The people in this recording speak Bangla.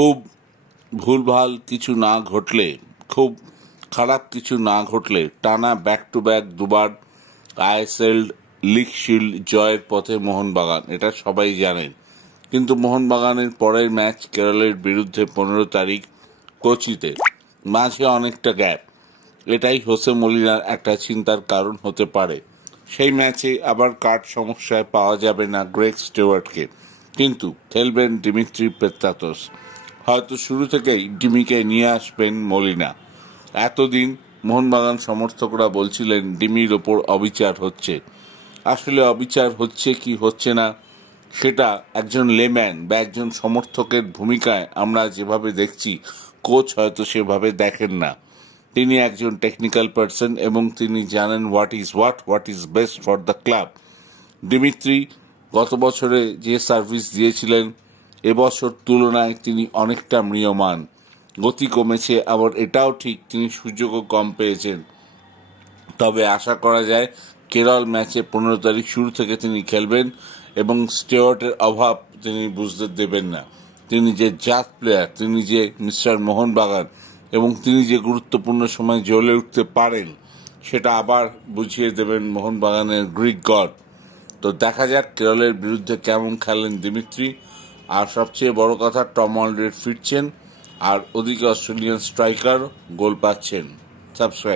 খুব ভুলভাল কিছু না ঘটলে, খুব খারাপ কিছু না ঘটলে টানা ব্যাক টু ব্যাক দুবার আইএসএল লিগ শিল্ড জয়ের পথে মোহনবাগান, এটা সবাই জানেন। কিন্তু মোহনবাগানের পরের ম্যাচ কেরলের বিরুদ্ধে 15 তারিখ কোচিতে, মাঝে অনেকটা গ্যাপ। এটাই হোসে মলিনার একটা চিন্তার কারণ হতে পারে। সেই ম্যাচে আবার কার্ড সমস্যায় পাওয়া যাবে না গ্রেগ স্টুয়ার্টকে, কিন্তু খেলবেন দিমিত্রি পেত্রাতস। হয়তো শুরু থেকেই ডিমিকে নিয়ে আসবেন মলিনা। এতদিন মোহনবাগান সমর্থকরা বলছিলেন ডিমির ওপর অবিচার হচ্ছে। আসলে অবিচার হচ্ছে কি হচ্ছে না সেটা একজন লেম্যান বা একজন সমর্থকের ভূমিকায় আমরা যেভাবে দেখছি, কোচ হয়তো সেভাবে দেখেন না। তিনি একজন টেকনিক্যাল পার্সন এবং তিনি জানেন what is best for the club. Dimitri গত বছরে যে সার্ভিস দিয়েছিলেন, এবছর তুলনায় তিনি অনেকটা ম্রিয়মাণ। গতি কমেছে, আবার এটাও ঠিক তিনি সুযোগও কম পেয়েছেন। তবে আশা করা যায় কেরল ম্যাচে 15 তারিখ শুরু থেকে তিনি খেলবেন এবং স্টুয়ার্টের অভাব তিনি বুঝতে দেবেন না। তিনি যে জাত প্লেয়ার, তিনি যে মিস্টার মোহনবাগান এবং তিনি যে গুরুত্বপূর্ণ সময় জ্বলে উঠতে পারেন, সেটা আবার বুঝিয়ে দেবেন মোহনবাগানের গ্রিক গড। তো দেখা যাক কেরলের বিরুদ্ধে কেমন খেলেন দিমিত্রি। আর সবচেয়ে বড় কথা, টম অলরেড ফিরছেন আর ওদিকে অস্ট্রেলিয়ান স্ট্রাইকার গোল পাচ্ছেন। সাবস্ক্রাইব।